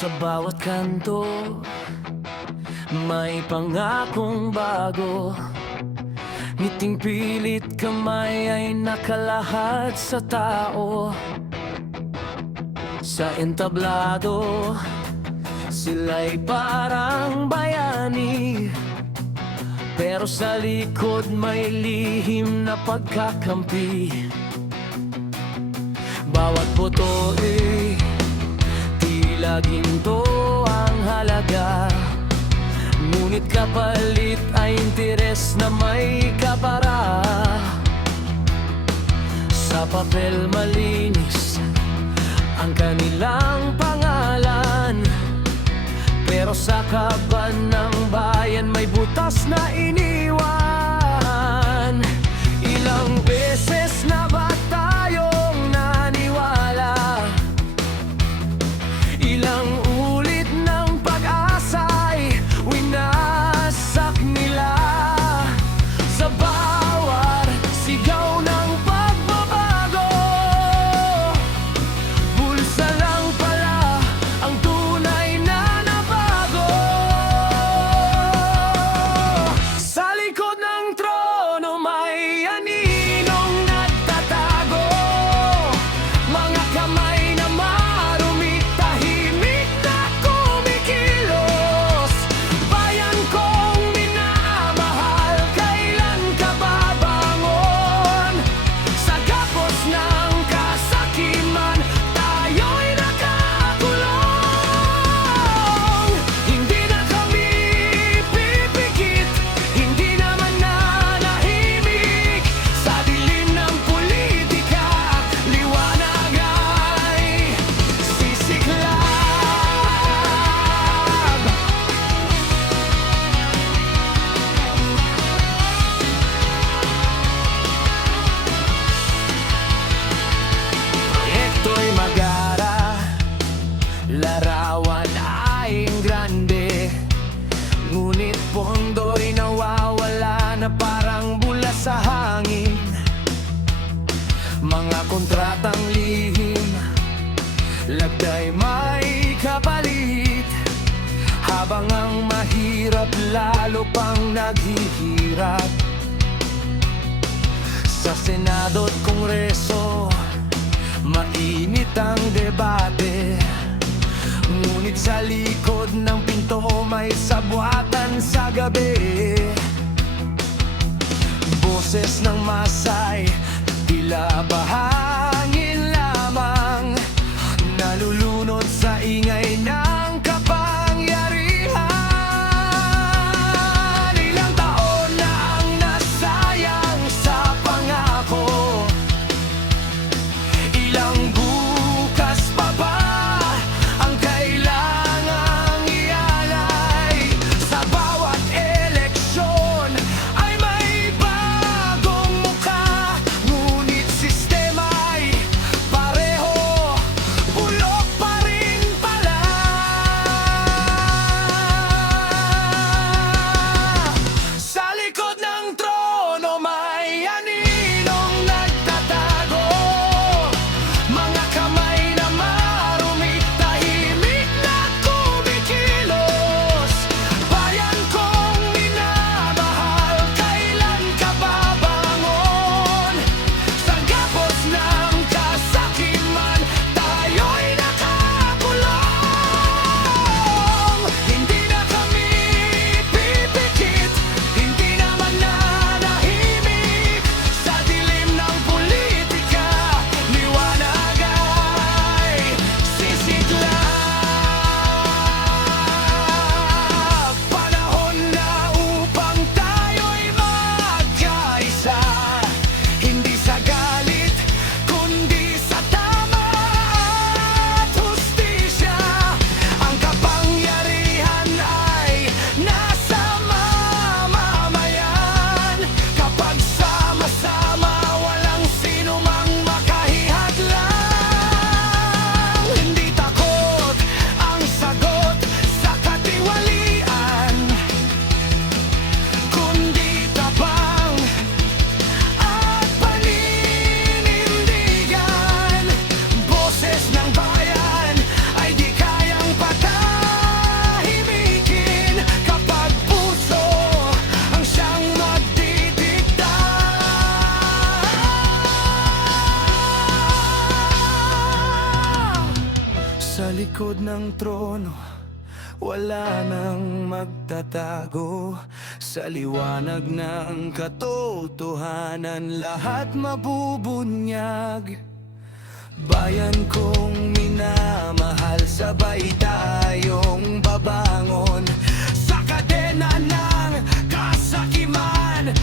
Sa bawat kanto, may pangakong bago. Ngiting pilit, kamay ay nakalahad sa tao. Sa entablado, sila'y parang bayani, pero sa likod may lihim na pagkakampi. Bawat boto'y tila ginto ang halaga, ngunit kapalit ay interes na may kapara. Sa papel malinis ang kanilang pangalan, pero sa kaban ng bayan may butas na iniwan. Ilang beses na ba tayong naniwala? Ilang ulit ng pag-asa'y winasak nila. Sa bawat sigaw ng pagbabago, bulsa lang pala ang tunay na nabago. Sa likod ng trono may aninong nagtatago, mga kamay na marumi, tahimik na kumikilos. Bayan kong minamahal, kailan ka babangon? Sa gapos ng kasakiman, tayo'y nakakulong. Hindi na kami pipikit, hindi naman nanahimik. Sa dilim ng politika, liwanag ay sisiklab. Proyekto'y magara, larawan ay grande, ngunit pondo'y nawawala na parang bula sa hangin. Mga kontratang lihim, lagday may kapalit, habang ang mahirap lalo pang naghihirap. Sa Senado't Kongreso, mainit ang debate, ngunit sa likod ng pinto may sabwatan sa gabi. Boses ng masay, tila bahangin lamang, nalulunod sa ingay ng kapangyarihan. Ilang taon na ang nasayang sa pangako, ilang bukas pa ba ang kailangang ialay? Sa bawat eleksyon ay may bagong mukha, ngunit sistema likod ng trono, wala nang magtatago. Sa liwanag ng katotohanan, lahat mabubunyag. Bayan kong minamahal, sabay tayong babangon sa kadena ng kasakiman.